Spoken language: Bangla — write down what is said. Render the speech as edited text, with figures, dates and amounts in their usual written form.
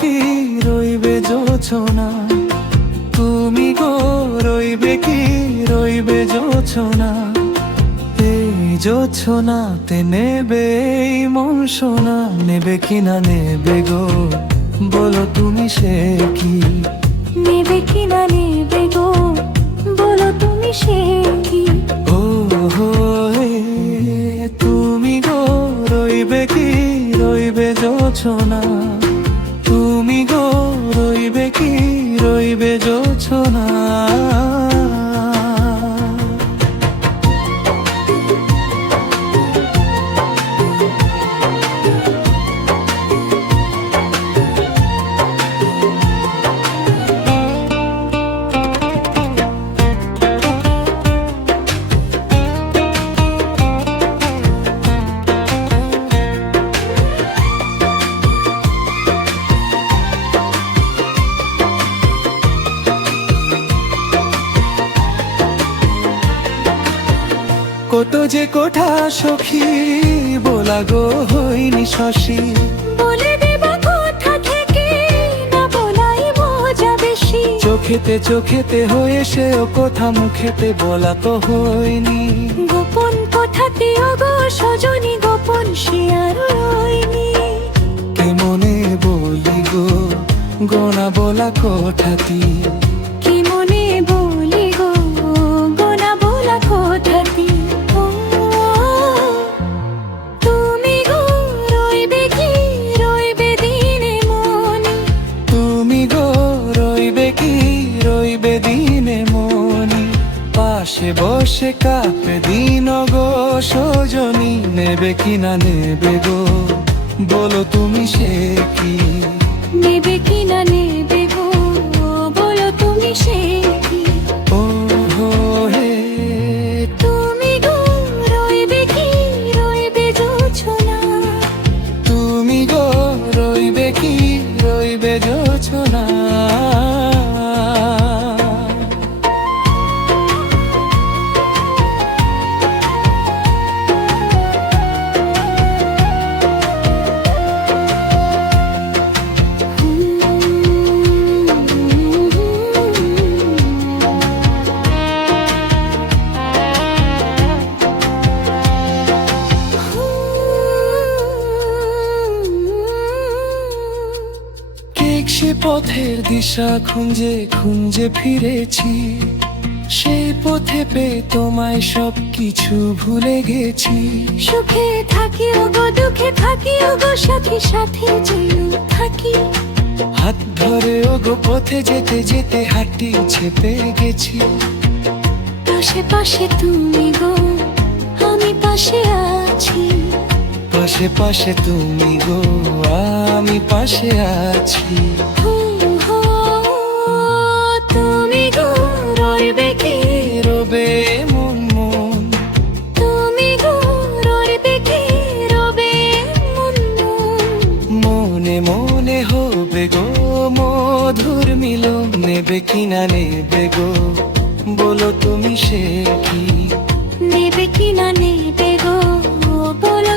কি রইবে জোছনা, তুমি গো রইবে কি রইবে জোছনা। এই জোছনাতে নেবে এই মন সোনা, নেবে কি না নেবে গো বলো তুমি সে কি। নেবে কি না নেবে গো বলো তুমি সে কি। ও হো হে, তুমি গো রইবে কি রইবে জোছনা, তুমি গো রইবে কি রইবে জোছনা। কত যে কোঠা সখী বলা গো হইনি শশী, বলে দেবা কোথা থেকে না বলাই মজা বেশি। চোখেতে চোখেতে হয়ে সে ও কথা মুখেতে বলা তো হয়নি। গোপন কথাতে ওগো সজনী গোপন সে আর রইনি। কে মনে বলি গো গোনা বলা কোঠাতি, কি মনে বলি গো গোনা বলা কোথাতি। ও তুমি গো রইবে কি রইবে দিনে মনে, তুমি গো রইবে কি রইবে দিনে মনি। পাশে বসে কাঁপে দিন গো সজনী, নেবে কি না নেবে গো বলো তুমি সে কি। নেবে কি না নেবে গো বলো তুমি সে কি। ও হো হে, তুমি গো রইবে কি রইবে জোছনা, তুমি গো রইবে কি রইবে জোছনা। সে পথের দিশা খুঁজে খুঁজে ফিরেছি, সেই পথে পেয়ে তোমায় সব কিছু ভুলে গেছি। সুখে থাকি ওগো দুঃখে থাকি ওগো সাথে সাথে যেও থাকি। হাত ধরে ওগো পথে যেতে যেতে হাঁটি চেপে গেছি। পাশে পাশে তুমি গো আমি পাশে আছি, পাশে পাশে তুমি গো আমি পাশে আছি। হো হো তুমি গো রইবে কি রবে মন মন, তুমি গো রইবে কি রবে মন মন। মনে মনে হবে গো মধুর মিলন, নেবে কি না নেবে গো বলো তুমি সে কি। নেবে কি না নেবে গো বলো